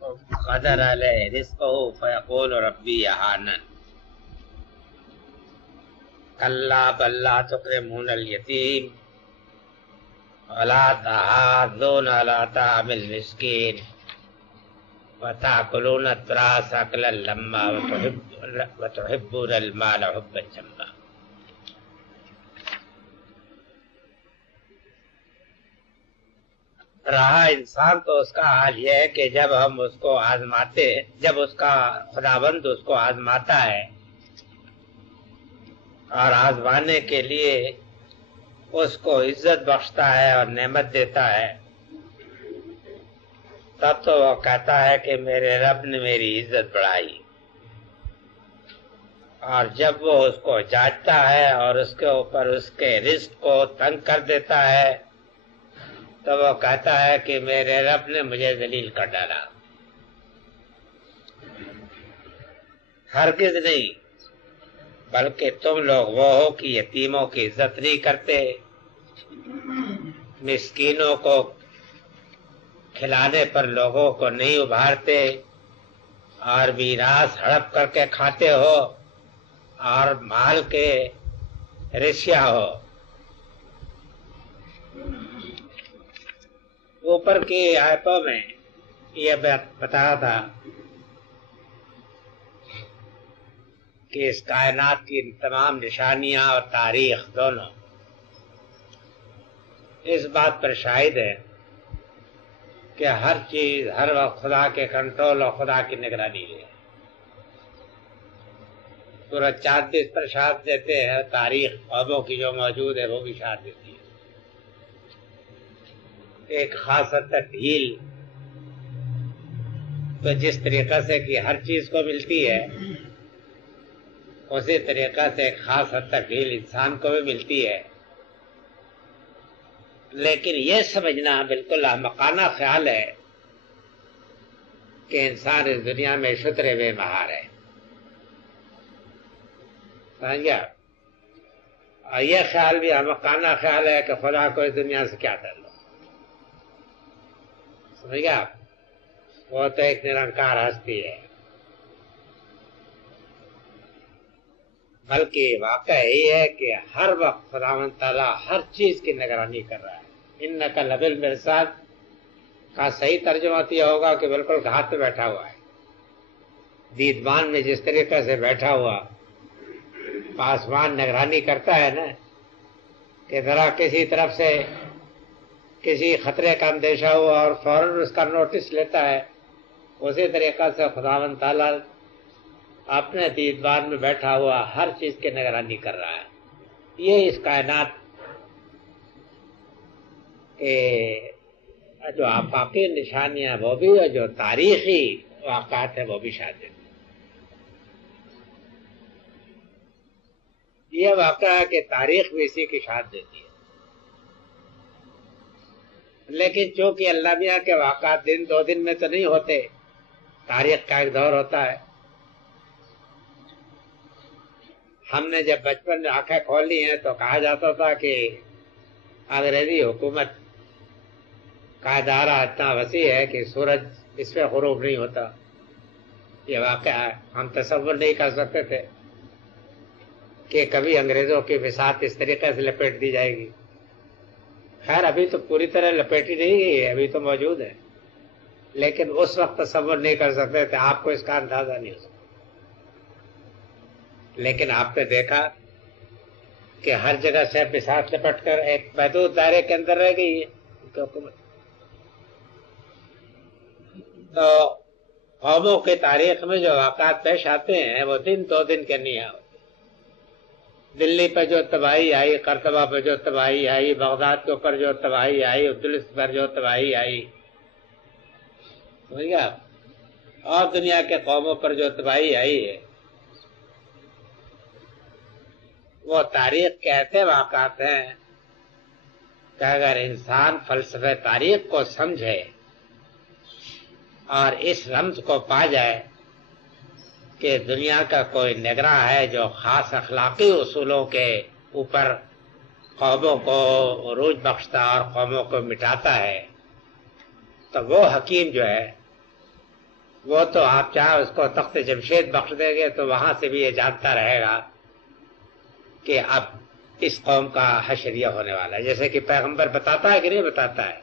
قدر علیہ رزقہ فیقول ربی اہانن کلا بل لا تکرمون الیتیم ولا تحاضون علی طعام المسکین وتأکلون التراث اکلا لما وتحبون المال حبا جما۔ رہا انسان تو اس کا حال یہ ہے کہ جب ہم اس کو آزماتے، جب اس کا خداوند اس کو آزماتا ہے اور آزمانے کے لیے اس کو عزت بخشتا ہے اور نعمت دیتا ہے، تب تو وہ کہتا ہے کہ میرے رب نے میری عزت بڑھائی، اور جب وہ اس کو جانچتا ہے اور اس کے اوپر اس کے رزق کو تنگ کر دیتا ہے تو وہ کہتا ہے کہ میرے رب نے مجھے ذلیل کر ڈالا۔ ہرگز نہیں، بلکہ تم لوگ وہ ہو کہ یتیموں کی عزت نہیں کرتے، مسکینوں کو کھلانے پر لوگوں کو نہیں ابھارتے، اور میراث ہڑپ کر کے کھاتے ہو اور مال کے رسیا ہو۔ اوپر کی آیتوں میں یہ بتایا تھا کہ اس کائنات کی تمام نشانیاں اور تاریخ دونوں اس بات پر شاہد ہے کہ ہر چیز ہر وقت خدا کے کنٹرول اور خدا کی نگرانی ہے۔ سورج چاند اس پر شاہد دیتے ہیں، تاریخ قوموں کی جو موجود ہے وہ بھی شاہد دیتی ہے۔ ایک خاص حد تک ڈھیل تو جس طریقہ سے کہ ہر چیز کو ملتی ہے، اسی طریقہ سے ایک خاص حد تک ڈھیل انسان کو بھی ملتی ہے، لیکن یہ سمجھنا بالکل احمقانہ خیال ہے کہ انسان اس دنیا میں شتر بے مہار ہے۔ سمجھ گیا؟ اور یہ خیال بھی احمقانہ خیال ہے کہ خدا کو اس دنیا سے کیا کر لو۔ سمجھ گیا؟ وہ تو ایک نرنکار ہستی ہے، بلکہ واقعہ یہی ہے کہ ہر وقت خداوند تعالیٰ ہر چیز کی نگرانی کر رہا ہے۔ انک لبالمرصاد کا صحیح ترجمہ تو یہ ہوگا کہ بالکل گھات پہ بیٹھا ہوا ہے، دیدبان میں جس طریقے سے بیٹھا ہوا پاسبان نگرانی کرتا ہے نا، کہ ذرا کسی طرف سے کسی خطرے کا اندیشہ ہوا اور فوراً اس کا نوٹس لیتا ہے، اسی طریقہ سے خداوند تعالیٰ اپنے دیدبان میں بیٹھا ہوا ہر چیز کی نگرانی کر رہا ہے۔ یہ اس کائنات کے جو آفاقی نشانیاں وہ بھی اور جو تاریخی واقعات ہیں وہ بھی شاہد ہیں۔ یہ واقعہ ہے کہ تاریخ بھی اسی کی شاہد دیتی ہے، لیکن چونکہ اللہ میاں کے واقعات دن دو دن میں تو نہیں ہوتے، تاریخ کا ایک دور ہوتا ہے۔ ہم نے جب بچپن میں آنکھیں کھول لی ہیں تو کہا جاتا تھا کہ انگریزی حکومت کا دائرہ اتنا وسیع ہے کہ سورج اس پہ غروب نہیں ہوتا۔ یہ واقعہ ہے، ہم تصور نہیں کر سکتے تھے کہ کبھی انگریزوں کی بساط اس طریقے سے لپیٹ دی جائے گی۔ خیر ابھی تو پوری طرح لپیٹی نہیں گئی ہے، ابھی تو موجود ہے، لیکن اس وقت تصور نہیں کر سکتے تھے، آپ کو اس کا اندازہ نہیں ہو سکتا۔ لیکن آپ نے دیکھا کہ ہر جگہ سے بساط لپٹ کر ایک محدود دائرے کے اندر رہ گئی ہے حکومت۔ تو قوموں کی تاریخ میں جو واقعات پیش آتے ہیں وہ دن دو دن کے نہیں ہوتے۔ دلی پہ جو تباہی آئی، قرطبہ پہ جو تباہی آئی، بغداد کے اوپر جو تباہی آئی، اندلس پر جو تباہی آئی، سمجھ گیا؟ اور دنیا کے قوموں پر جو تباہی آئی ہے، وہ تاریخ کے ایسے واقعات ہیں کہ اگر انسان فلسفہ تاریخ کو سمجھے اور اس رمز کو پا جائے کہ دنیا کا کوئی نگراں ہے جو خاص اخلاقی اصولوں کے اوپر قوموں کو عروج بخشتا اور قوموں کو مٹاتا ہے، تو وہ حکیم جو ہے وہ تو آپ چاہے اس کو تخت جمشید بخش دیں گے تو وہاں سے بھی یہ جانتا رہے گا کہ اب اس قوم کا حشر یہ ہونے والا ہے، جیسے کہ پیغمبر بتاتا ہے کہ نہیں بتاتا ہے۔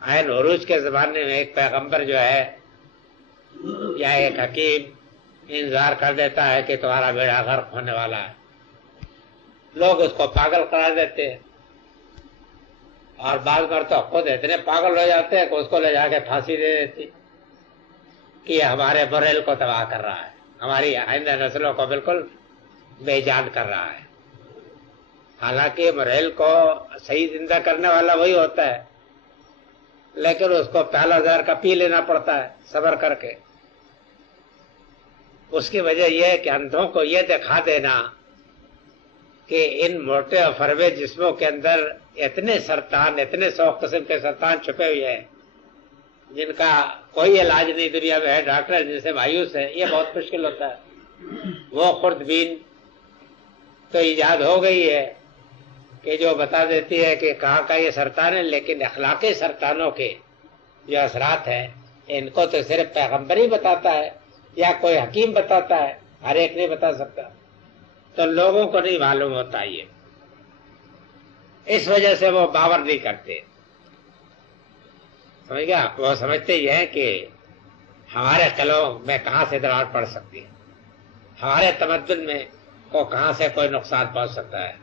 عین عروج کے زمانے میں ایک پیغمبر جو ہے یا ایک حکیم انذار کر دیتا ہے کہ تمہارا بیڑا غرق ہونے والا ہے، لوگ اس کو پاگل قرار دیتے ہیں، اور بعض مرتبہ خود اتنے پاگل ہو جاتے ہیں کہ اس کو لے جا کے پھانسی دے دیتی کہ یہ ہمارے بریل کو تباہ کر رہا ہے، ہماری آئندہ نسلوں کو بالکل بے جان کر رہا ہے۔ حالانکہ بریل کو صحیح زندہ کرنے والا وہی ہوتا ہے، لیکن اس کو پہلا زہر کا پی لینا پڑتا ہے صبر کر کے۔ اس کی وجہ یہ ہے کہ اندھوں کو یہ دکھا دینا کہ ان موٹے اور فربے جسموں کے اندر اتنے سرطان، اتنے 100 قسم کے سرطان چھپے ہوئے ہیں جن کا کوئی علاج نہیں دنیا میں ہے، ڈاکٹر جن سے مایوس ہے، یہ بہت مشکل ہوتا ہے۔ وہ خوردبین تو ایجاد ہو گئی ہے کہ جو بتا دیتی ہے کہ کہاں کا یہ سرطان ہے، لیکن اخلاقی سرطانوں کے جو اثرات ہیں ان کو تو صرف پیغمبر ہی بتاتا ہے یا کوئی حکیم بتاتا ہے، ہر ایک نہیں بتا سکتا، تو لوگوں کو نہیں معلوم ہوتا یہ، اس وجہ سے وہ باور نہیں کرتے۔ سمجھ گیا؟ وہ سمجھتے یہ ہیں کہ ہمارے قلعوں میں کہاں سے دراڑ پڑ سکتی ہے، ہمارے تمدن میں کو کہاں سے کوئی نقصان پہنچ سکتا ہے،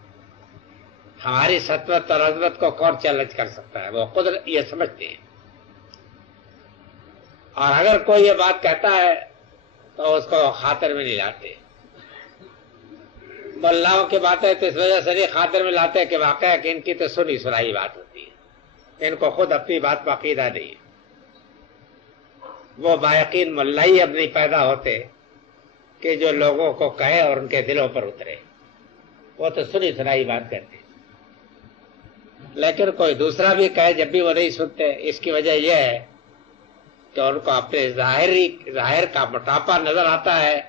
ہماری سطوت اور عظمت کو کون چیلنج کر سکتا ہے، وہ خود یہ سمجھتے ہیں۔ اور اگر کوئی یہ بات کہتا ہے تو اس کو خاطر میں نہیں لاتے۔ ملاؤں کی باتیں تو اس وجہ سے نہیں خاطر میں لاتے کہ واقعہ کہ ان کی تو سنی سنائی بات ہوتی ہے، ان کو خود اپنی بات پر عقیدہ نہیں ہے۔ وہ بايقین ملا ہی اب نہیں پیدا ہوتے کہ جو لوگوں کو کہے اور ان کے دلوں پر اترے، وہ تو سنی سنائی بات کرتے، لیکن کوئی دوسرا بھی کہے جب بھی وہ نہیں سنتے۔ اس کی وجہ یہ ہے کہ ان کو اپنے ظاہر کا موٹاپا نظر آتا ہے،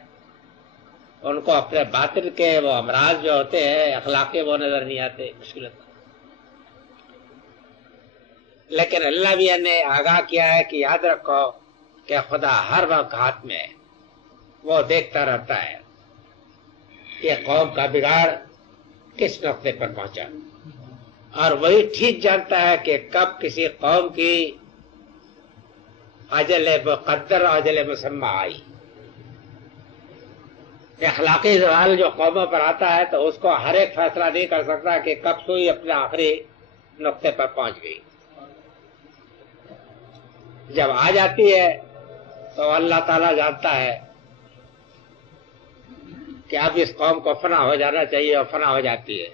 ان کو اپنے باطن کے وہ امراض جو ہوتے ہیں اخلاقی وہ نظر نہیں آتے، مشکل ہوتا۔ لیکن اللہ بھی نے آگاہ کیا ہے کہ یاد رکھو کہ خدا ہر وقت ہاتھ میں ہے، وہ دیکھتا رہتا ہے کہ قوم کا بگاڑ کس نقطے پر پہنچا، اور وہی ٹھیک جانتا ہے کہ کب کسی قوم کی اجل مقدر اجل مسمى آئی۔ اخلاقی زوال جو قوموں پر آتا ہے تو اس کو ہر ایک فیصلہ نہیں کر سکتا کہ کب سوئی اپنے آخری نقطے پر پہنچ گئی۔ جب آ جاتی ہے تو اللہ تعالیٰ جانتا ہے کہ اب اس قوم کو فنا ہو جانا چاہیے، اور فنا ہو جاتی ہے۔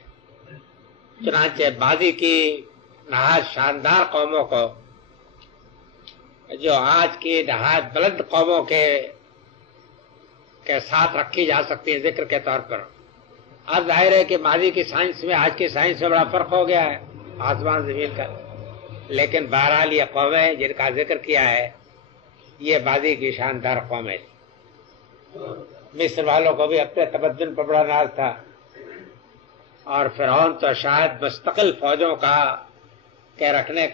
چنانچہ ماضی کی نہایت شاندار قوموں کو جو آج کی نہایت بلند قوموں کے ساتھ رکھی جا سکتی ہے ذکر کے طور پر، اب ظاہر ہے کہ ماضی کی سائنس میں آج کی سائنس میں بڑا فرق ہو گیا ہے آسمان زمین کا، لیکن بہرحال یہ قومیں جن کا ذکر کیا ہے یہ ماضی کی شاندار قومیں۔ مصر والوں کو بھی اپنے تمدن پر بڑا ناز تھا، اور فرعون تو شاید مستقل فوجوں کا کے رکھنے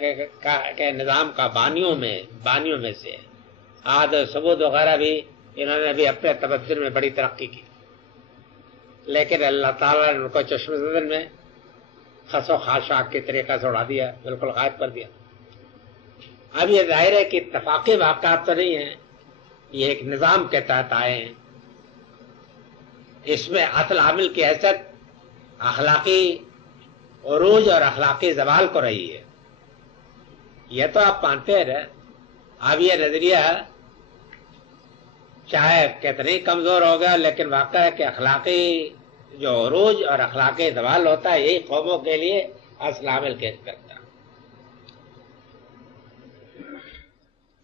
کے نظام کا بانیوں میں سے، عاد و ثمود وغیرہ بھی انہوں نے بھی اپنے تمدن میں بڑی ترقی کی، لیکن اللہ تعالیٰ نے ان کو چشم زدن میں خس و خاشاک کے طریقہ سے اڑا دیا، بالکل غائب کر دیا۔ اب یہ ظاہر ہے کہ اتفاقی واقعات تو نہیں ہیں، یہ ایک نظام کے تحت آئے ہیں۔ اس میں اصل عامل کی حیثیت اخلاقی عروج اور اخلاقی زوال کو رہی ہے، یہ تو آپ مانتے ہیں نا۔ اب یہ نظریہ چاہے کتنی کمزور ہو گیا، لیکن واقعہ ہے کہ اخلاقی جو عروج اور اخلاقی زوال ہوتا ہے یہی قوموں کے لیے اصل عامل کے کرتا ہے۔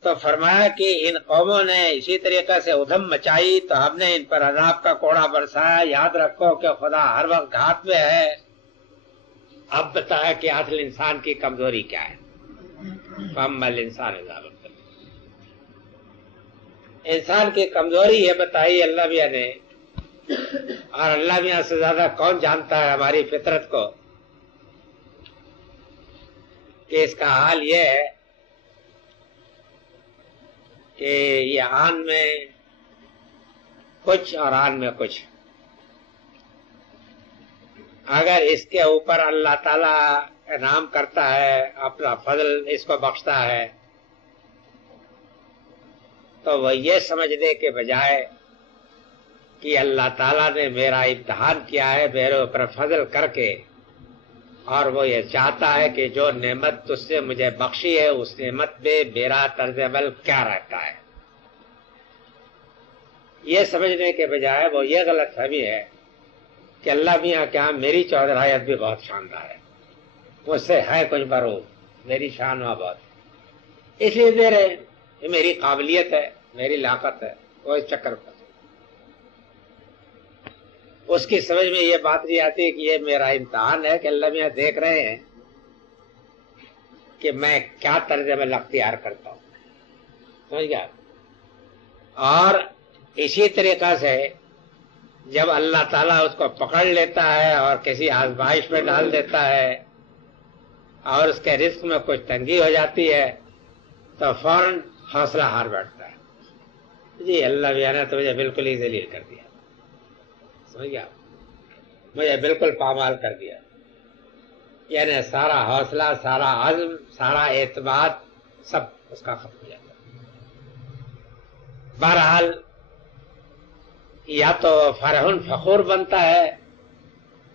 تو فرمایا کہ ان قوموں نے اسی طریقے سے ادھم مچائی تو ہم نے ان پر عذاب کا کوڑا برسایا۔ یاد رکھو کہ خدا ہر وقت ہاتھ میں ہے۔ اب بتایا کہ اصل انسان کی کمزوری کیا ہے۔ فَأَمَّا الْإِنسَانُ إِذَا مَبْتَلَاهُ، انسان کی کمزوری یہ بتائی اللہ میاں نے، اور اللہ میاں سے زیادہ کون جانتا ہے ہماری فطرت کو، کہ اس کا حال یہ ہے کہ یہ آن میں کچھ اور آن میں کچھ، اگر اس کے اوپر اللہ تعالیٰ انعام کرتا ہے، اپنا فضل اس کو بخشتا ہے، تو وہ یہ سمجھنے کے بجائے کہ اللہ تعالیٰ نے میرا امتحان کیا ہے میرے اوپر فضل کر کے، اور وہ یہ چاہتا ہے کہ جو نعمت تجھ سے مجھے بخشی ہے اس نعمت پہ میرا طرز عمل کیا رہتا ہے، یہ سمجھنے کے بجائے وہ یہ غلط فہمی ہے کہ اللہ میاں کیا میری چودرائیت بھی بہت شاندار ہے، مجھ سے ہے کچھ برو، میری شان و بہت، اس لیے دے رہے، یہ میری قابلیت ہے، میری لاقت ہے، وہ اس چکر پر اس کی سمجھ میں یہ بات نہیں آتی کہ یہ میرا امتحان ہے کہ اللہ میاں دیکھ رہے ہیں کہ میں کیا طرز عمل اختیار کرتا ہوں، سمجھ گیا؟ اور اسی طریقہ سے جب اللہ تعالیٰ اس کو پکڑ لیتا ہے اور کسی آزمائش میں ڈال دیتا ہے اور اس کے رزق میں کچھ تنگی ہو جاتی ہے تو فوراً حوصلہ ہار بیٹھتا ہے، جی اللہ میاں نے تو مجھے بالکل ہی ذلیل کر دیا، سمجھ گیا، مجھے بالکل پامال کر دیا، یعنی سارا حوصلہ، سارا عزم، سارا اعتماد سب اس کا ختم ہو جاتا ہے۔ بہرحال یا تو فرح فخور بنتا ہے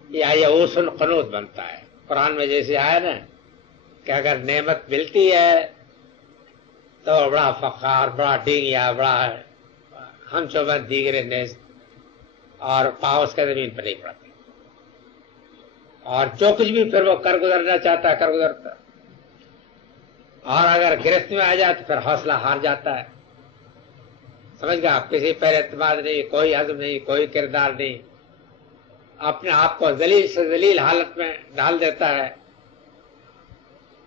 یا یئوس قنوط بنتا ہے۔ قرآن میں جیسے آیا نا کہ اگر نعمت ملتی ہے تو بڑا فخار، بڑا ڈینگیا، بڑا ہم چوبند دیگرے نیز، اور پاؤں اس کے زمین پر نہیں پڑتے، اور جو کچھ بھی پھر وہ کر گزرنا چاہتا ہے کر گزرتا ہے، اور اگر گرفت میں آ جائے تو پھر حوصلہ ہار جاتا ہے، سمجھ گیا، آپ کسی پر اعتماد نہیں، کوئی عزم نہیں، کوئی کردار نہیں، اپنے آپ کو ذلیل سے ذلیل حالت میں ڈال دیتا ہے،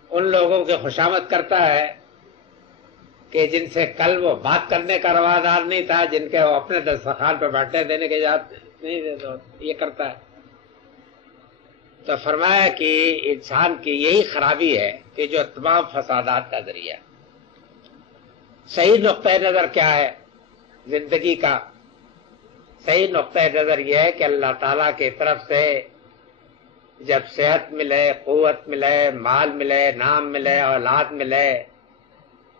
ان لوگوں کی خوشامد کرتا ہے کہ جن سے کل وہ بات کرنے کا روادار نہیں تھا، جن کے وہ اپنے دسترخوان پہ بیٹھنے دینے کے نہیں دیتے، یہ کرتا ہے۔ تو فرمایا کہ انسان کی یہی خرابی ہے کہ جو تمام فسادات کا ذریعہ۔ صحیح نقطۂ نظر کیا ہے زندگی کا؟ صحیح نقطۂ نظر یہ ہے کہ اللہ تعالیٰ کی طرف سے جب صحت ملے، قوت ملے، مال ملے، نام ملے، اولاد ملے،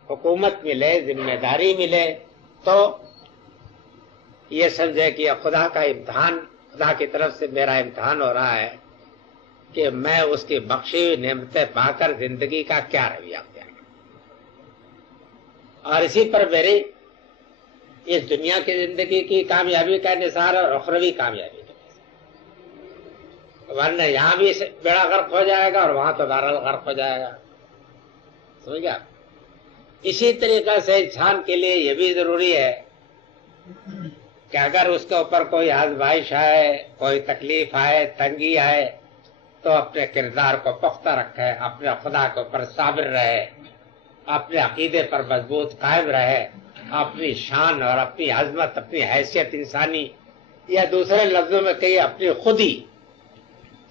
حکومت ملے، ذمہ داری ملے، تو یہ سمجھے کہ یہ خدا کا امتحان، خدا کی طرف سے میرا امتحان ہو رہا ہے کہ میں اس کی بخشی ہوئی نعمتیں پا کر زندگی کا کیا رویہ اختیار کروں، اور اسی پر میری اس دنیا کی زندگی کی کامیابی کا انحصار اور اخروی کامیابی کا انحصار، ورنہ یہاں بھی بیڑا غرق ہو جائے گا اور وہاں تو بہرحال غرق ہو جائے گا، سمجھ گیا؟ اسی طریقہ سے انسان کے لیے یہ بھی ضروری ہے کہ اگر اس کے اوپر کوئی آزمائش آئے، کوئی تکلیف آئے، تنگی آئے، تو اپنے کردار کو پختہ رکھے، اپنے خدا کے اوپر صابر رہے، اپنے عقیدے پر مضبوط قائم رہے، اپنی شان اور اپنی عظمت، اپنی حیثیت انسانی، یا دوسرے لفظوں میں کہیے اپنی خودی،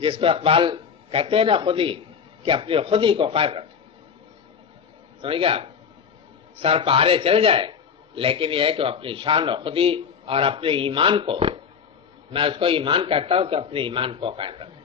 جس کو اقبال کہتے ہیں نا خودی، کہ اپنی خودی کو قائم رکھے، سمجھ گیا؟ سر پہاڑے چل جائے لیکن یہ ہے کہ اپنی شان اور خودی اور اپنے ایمان کو، میں اس کو ایمان کہتا ہوں، کہ اپنے ایمان کو قائم رکھے،